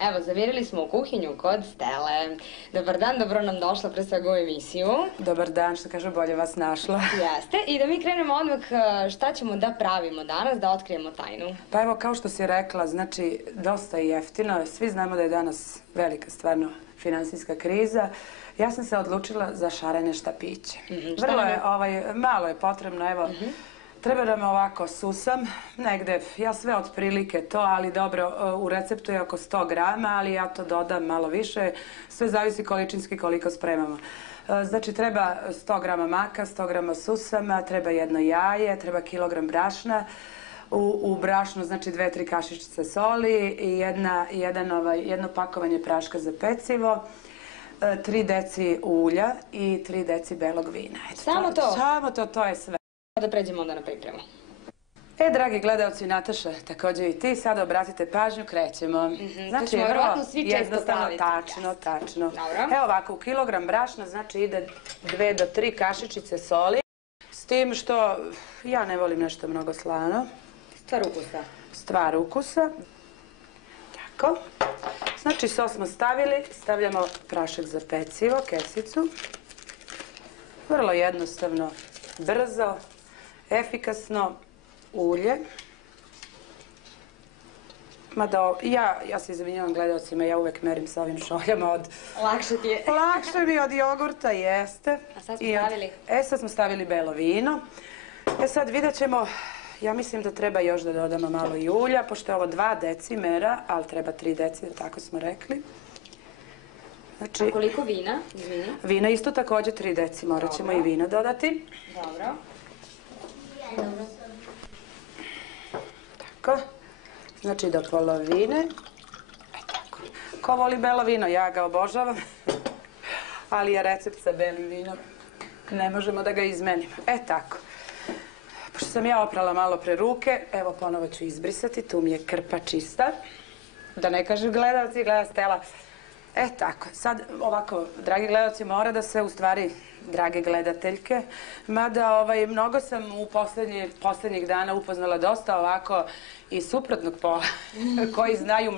Evo, zavirili smo u kuhinju kod Stele. Dobar dan, dobro nam došla pre svega u emisiju. Dobar dan, što kažu, bolje vas našla. Jeste, i da mi krenemo odmah šta ćemo da pravimo danas, da otkrijemo tajnu. Pa evo, kao što si rekla, znači, dosta je jeftino. Svi znamo da je danas velika, stvarno, finansijska kriza. Ja sam se odlučila za šarene štapiće. Vrlo je, malo je potrebno, evo, treba da me ovako susam, negde, ja sve otprilike to, ali dobro, u receptu je oko 100 grama, ali ja to dodam malo više, sve zavisi količinski koliko spremamo. Znači, treba 100 grama maka, 100 grama susama, treba jedno jaje, treba kilogram brašna, u brašnu, znači 2-3 kašičice soli i jedno pakovanje praška za pecivo, 3 deci ulja i 3 deci belog vina. Samo to? Samo to, to je sve. Da pređemo onda na pripremu. Dragi gledalci, Nataša, također i ti, sada obratite pažnju, krećemo. To ćemo vjerojatno svi često praviti. Tačno. Evo ovako, u kilogram brašna, znači ide 2 do 3 kašičice soli, s tim što ja ne volim nešto mnogo slano. Stvar ukusa. Stvar ukusa. Tako. Znači, sos smo stavili, stavljamo prašak za pecivo, kesicu. Vrlo jednostavno, brzo, efikasno, ulje. Mada, ja se izvinjavam gledalcima, ja uvek merim sa ovim šoljama od... Lakše ti je. Lakše mi od jogurta, jeste. A sad smo stavili? Sad smo stavili belo vino. Sad vidjet ćemo, ja mislim da treba još da dodamo malo i ulja, pošto je ovo 2 decimera, ali treba 3 deci, tako smo rekli. A koliko vina? Izvini. Vina isto također 3 deci, morat ćemo i vina dodati. Dobro. Tako. Znači do polovine. Tako. Ko voli belo vino, ja ga obožavam. Ali je recept sa belim vinom. Ne možemo da ga izmenimo. Tako. Pošto sam ja oprala malo pre ruke, evo ponovo ću izbrisati. Tu mi je krpa čista. Da ne kažu gledalci, gleda Stela. Tako, sad ovako, dragi gledalci, mora da se, u stvari, drage gledateljke, mada mnogo sam u poslednjih dana upoznala dosta ovako i suprotnog pola, koji znaju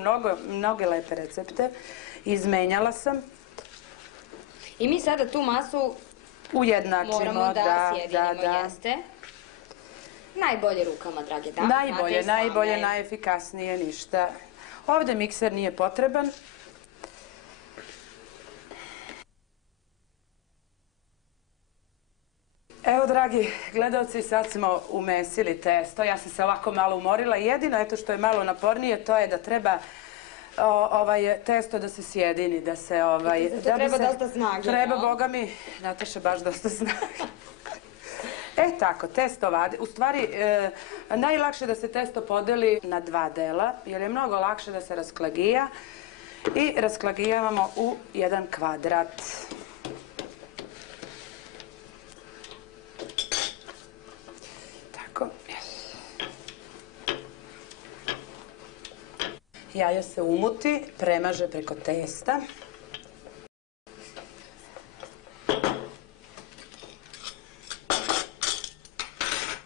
mnoge lepe recepte. Izmenjala sam. I mi sada tu masu ujednačimo, moramo da sjedinimo, jeste. Najbolje rukama, drage dame. Najbolje, najefikasnije, ništa. Ovde mikser nije potreban. Evo, dragi gledalci, sad smo umesili testo. Ja sam se ovako malo umorila. Jedino, eto što je malo napornije, to je da treba testo da se sjedini, da se... Zato treba dosta snage. Treba, boga mi, Nataša, baš dosta snage. Tako, testo vadi. U stvari, najlakše da se testo podeli na 2 dela, jer je mnogo lakše da se rasklagija. I rasklagijavamo u jedan kvadrat. Jajo se umuti, premaže preko testa.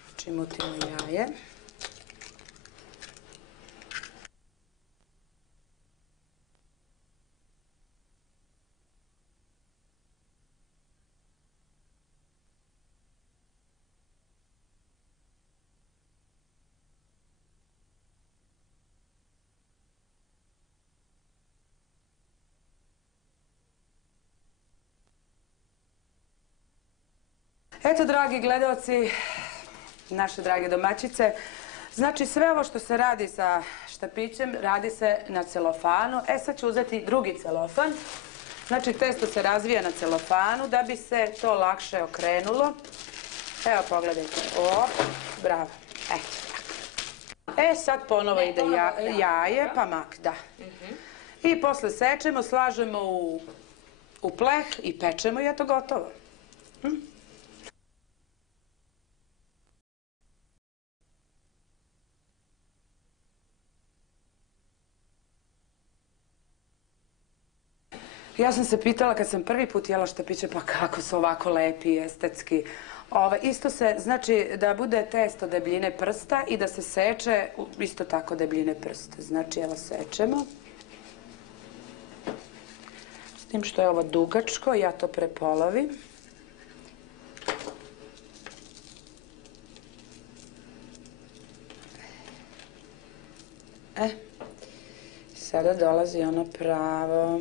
Znači, mutimo jaje. Eto, dragi gledalci, naše drage domaćice, znači sve ovo što se radi sa štapićem radi se na celofanu. Sad ću uzeti drugi celofan. Znači, testo se razvija na celofanu da bi se to lakše okrenulo. Evo, pogledajte. Bravo. Sad ponovo ide jaje, pa mak, da. I posle sečemo, slažemo u pleh i pečemo i eto, gotovo. Ja sam se pitala kad sam prvi put jela štapiće, pa kako su ovako lepi i estetski. Isto se, znači da bude testo debljine prsta i da se seče isto tako debljine prsta. Znači, evo sečemo. tim što je ovo dugačko, ja to prepolovim. Sada dolazi ono pravo.